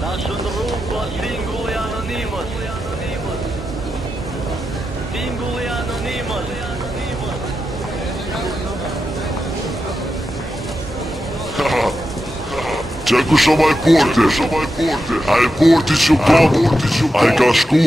Nashën rrugë, singulli anonimës. Singulli anonimës. Që ku shoma e porti? A e porti që konë? A e ka shku?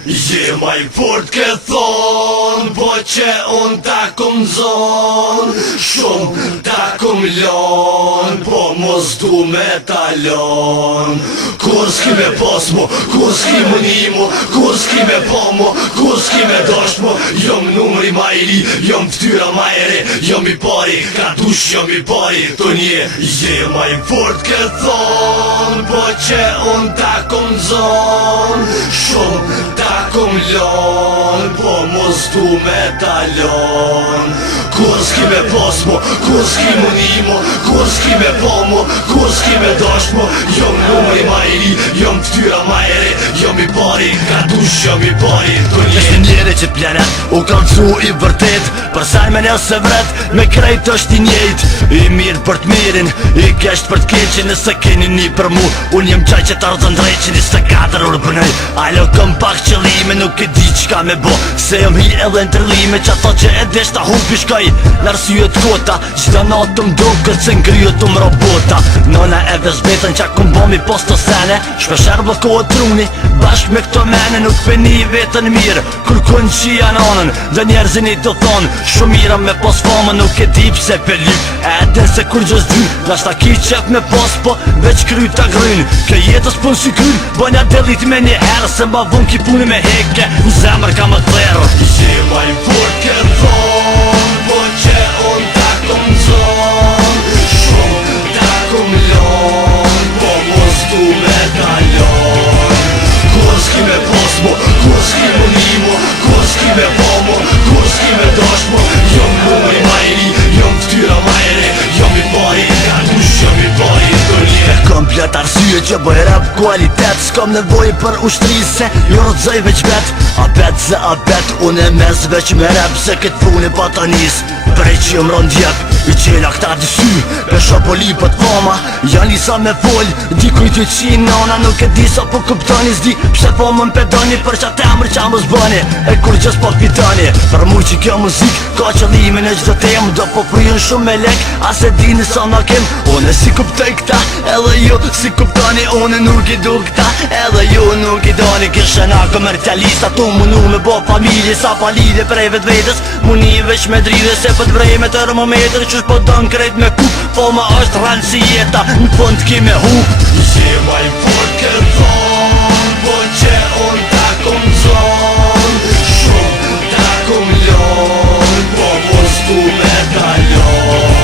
Je maj fort ke thonë, po që unë ta kum zonë, shumë ta kum lonë, po mos du me talon. Kur s'ki me pos mo, kur s'ki më nimo, kur s'ki me po mo, kur s'ki me dosh mo, jom numri ma i ri, jom ftyra ma e re, jom i pari, ka dush jom i pari, të nje. Je maj fort ke thonë, po që unë ta kum zonë, shumë ta kum lon, po mos du me talon. Kur s'ki me pos mo, kur s'ki më nimo, kur s'ki me po mo, kur s'ki me dosh mo, jom numri ma i ri, jom ftyra ma e re, jom i pari, ka dush jom i pari, të nje. Është njeri që planet u kalcu i vërtet, për sajme një se vret, me krejt është i njejt, i mirë për t'mirin, i kesht për t'keqin, nëse keni një për mu, unë jem qaj që t'arzën dreqin, 24 orë për nëj, alo këm pak qëllime, nuk e di qka me bo, se jom hi edhe në tërlime, që ato që e desh ta hupi shkoj, në arsyet kota, qda natë më do këtë se ngryët më robota, nona e vezbetën që akum bomi posto sene, shpesher blokohet truni, bashk me këto mene, nuk peni vetën mirë, kur kun që janë anën, dhe njerëzin i të thonë, shumë mira me pos famën, nuk e di pse pelik, e den se kur gjës dy, nashta ki qep me pos, po veç kry ta gryn, ke jetës pun si kryn, bënja delit me një herë, se mba vun ki puni me heke, në zemër ka më të therë. Je maj fort ke thonë, po që unë ta kum zonë, shumë ta kum lonë, po mos du me talon. Kur s'ki me pos mo, kur s'ki më nimo, kur s'ki me po mo, kur s'ki me dosh mo, jom numri ma i ri, jom ftyra ma e re, jom i pari, ka dush jom i pari, të nje. E komplet arsye që bëj rap kualitet, s'kom nevoj për ushtrise, jo rëdzoj veç bet, a bet, unë e mes veç me rap, se këtë puni pa të nis, prej që jom rond jep, i qela këta dysy, pesha po lipët fama, janë lisa me fol, dikuj t'ju qinë nana, nuk e di sa po kuptoni, s'di pse po më mpedoni, për që atë emrë që më zbëni, e kur gjës po pitoni, për mu që kjo muzik, ka qëllimin e gjdo temë, do po prujën shumë me lek, as e dini sa na kem, unë si kuptoj këta, edhe ju si kuptoni, unë nuk i du këta, edhe ju nuk i doni, kishe na komercialista, tu munu me bo familje, sa pa lidhe prej vet vetës, muni veç me dridhe, se pët vrej me termometr, qysh po don krejt me kup, po ma është rënë si jeta, në fund ki me hup. Je maj fort ke thonë, po që unë ta kum zonë, shumë ta kum lonë, po mos du me talon.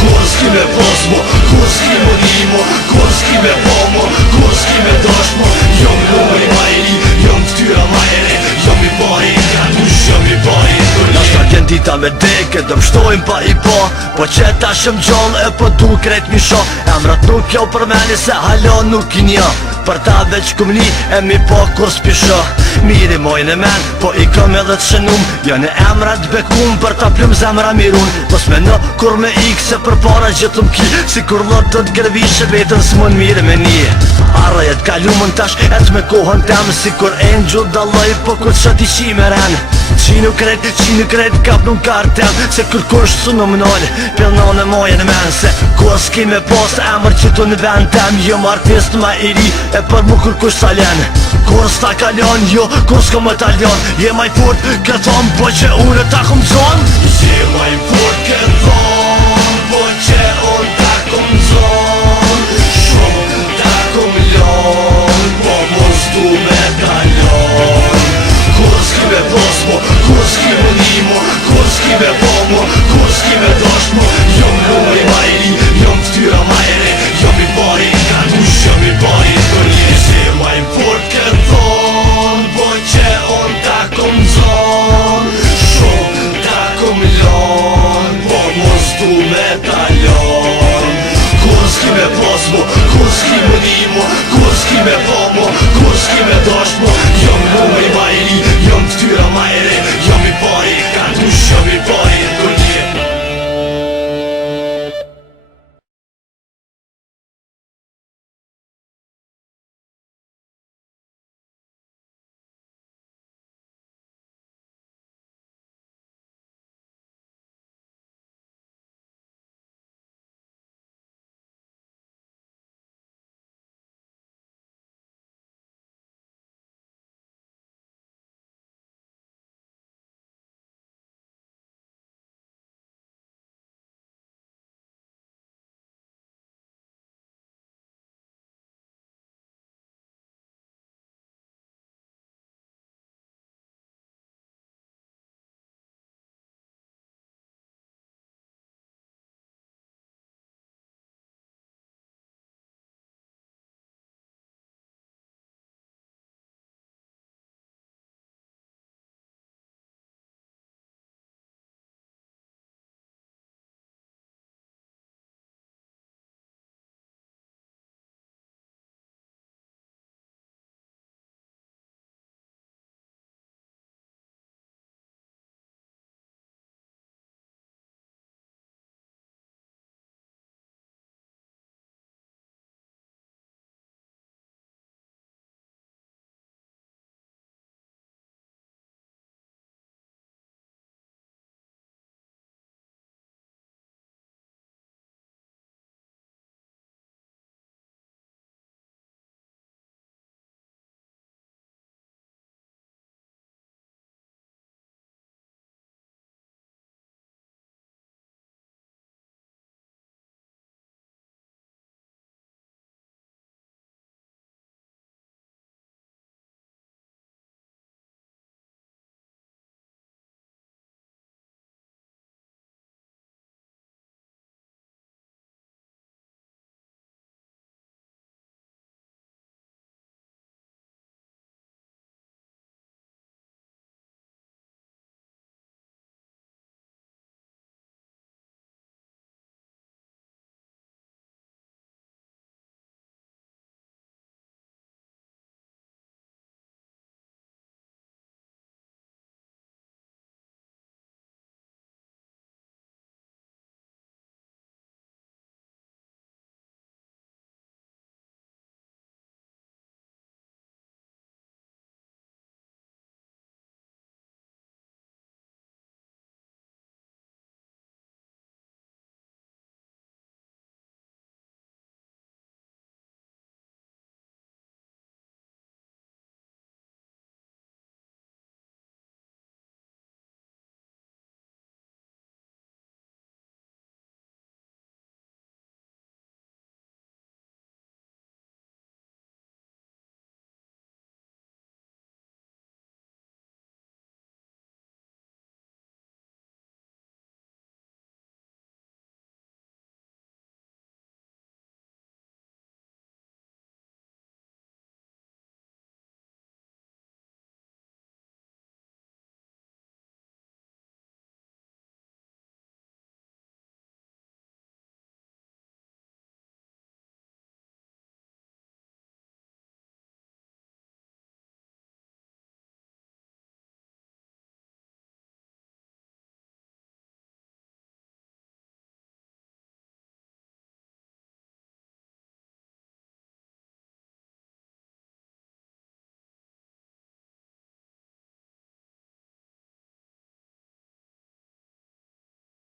Kur s'ki me pos mo, kur s'ki më nimo, kur s'ki me po mo, kur s'ki me dosh mo, jom numri ma i ri, jom ftyra ma e re, jom i pari, ka dush jom i pari, të nje. Nashta kjen dita me deke, dëm shtojmë pa i po që ta shëm gjallë e po du krejt mi sho, emrat nuk kjo për meni se halo nuk i njo, për ta veç kumni e mi po kur s'pisho, miri mojnë e men, po i këm edhe të shënum, janë emrat bekum për ta plum zemra mirun, pos me në kur me ik se për para gjithëm ki, si kur lot të t'gërvishe vetën s'mon mire me një, arrajet kalumën tash et me kohën tem, si kur angel daloj po kur të shati qime ren, qinu kret kap nuk kartem, se kur kush su në mënol, pilnon e mojen men, se kur s'ki me post emër që tu në vend tem, jom artist ma i ri, e për mu kur kush salen, kur s'ta kalon, jo, kur s'ka më talon, je maj fort ke thon, po që unë ta kum zon. Je maj fort ke thon, po që unë ta kum zon, shumë ta kum lon, po mos du me talon. Kur s'ki me pos mo, kur s'ki më nimo, kur s'ki me po mo, kur s'ki me dosh mo, jom numri ma i ri, jom ftyra ma e re, jom i pari, ka dush jom i pari, të nje. Je maj fort ke thon, po që unë ta kum zon, shumë ta kum lon, po mos du me talon. Kur s'ki me pos mo, kur s'ki më nimo, kur s'ki me po